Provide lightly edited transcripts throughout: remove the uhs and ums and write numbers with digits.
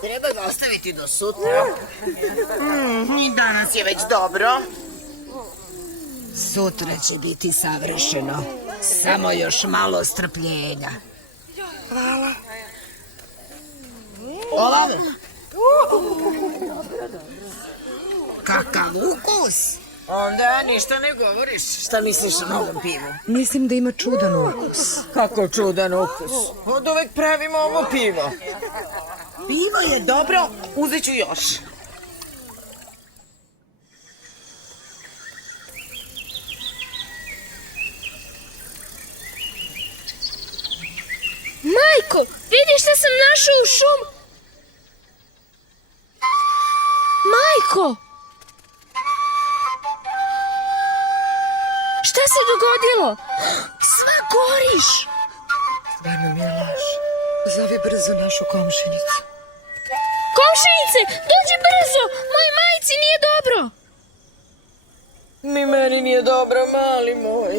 Treba ga ostaviti do sutra. I danas je već dobro. Sutra će biti savršeno. Samo još malo strpljenja. Hvala. Olave. Kakav ukus. Onda ništa ne govoriš. Šta misliš o novom pivu? Mislim da ima čudan ukus. Kako čudan ukus. Od uvek pravimo ovo pivo. Pivo je dobro, uzet ću još. Majko, vidi šta sam našao u šumu. Majko! Šta se dogodilo? Sva goriš! Stvarno mi je laž. Zovi brzo našu komšinicu. Komšinice, dođi brzo! Moj majici nije dobro! Ni meni nije dobro, mali moj.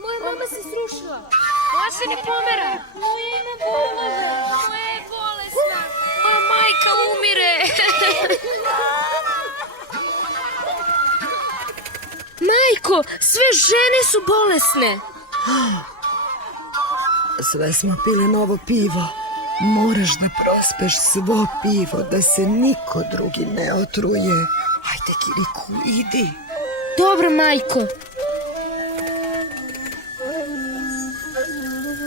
Moja mama se srušila. Moja se ne pomera. Moja ne pomera. Moja je bolesna. Moja majka umire. Majko, sve žene su bolesne. Sve smo pile novo pivo. Moraš da prospeš svo pivo, da se niko drugi ne otruje. Hajde, Kiriku, idi. Dobro, majko.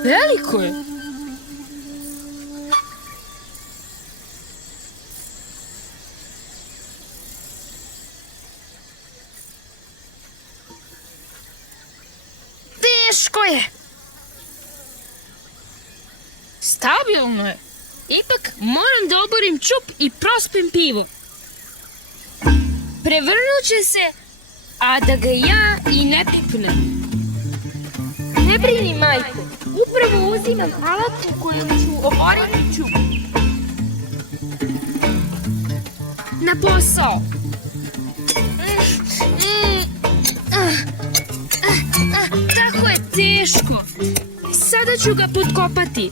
Veliko je. Teško je. Stabilno je. Ipak moram da oborim čup i prospim pivo. Prevrnut će se, a da ga ja i ne pipnem. Ne brini, majko. Upravo uzimam alatku kojom ću oboriti čup. Na posao. Tako je teško. Sada ću ga potkopati.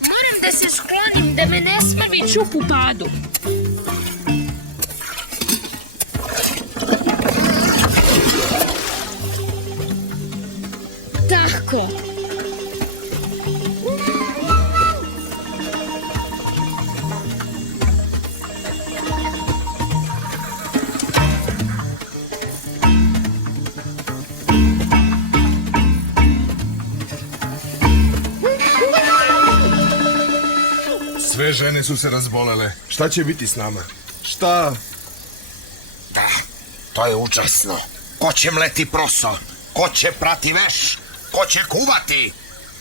Moram da se sklonim da me ne smrvi čup u padu. Tako. Sve žene su se razbolele. Šta će biti s nama? Šta? Da, to je užasno. Ko će mleti proso? Ko će prati veš? Ko će kuvati?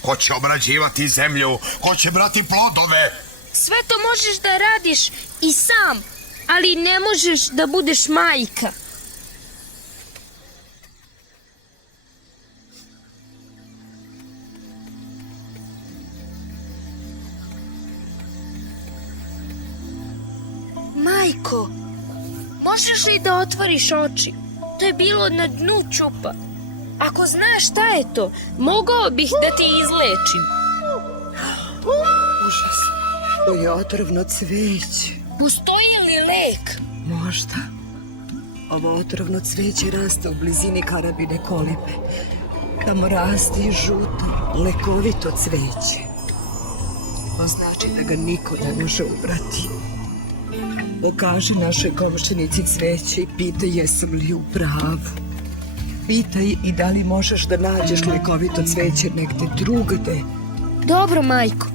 Ko će obrađivati zemlju? Ko će brati plodove? Sve to možeš da radiš i sam, ali ne možeš da budeš majka. Majko, možeš li da otvoriš oči? To je bilo na dnu čupa. Ako znaš šta je to, mogao bih da ti izlečim. Užas. To je otrovno cveće. Postoji li lek? Možda. Ovo otrovno cveće raste u blizini Karabine kolibe. Tamo raste i žuto, lekovito cveće. To znači da ga niko ne može ubrati. Pokaži našoj komšinici cveće i pitaj jesam li u pravu. Pitaj i da li možeš da nađeš lekovito cveće negde drugde. Dobro, majko.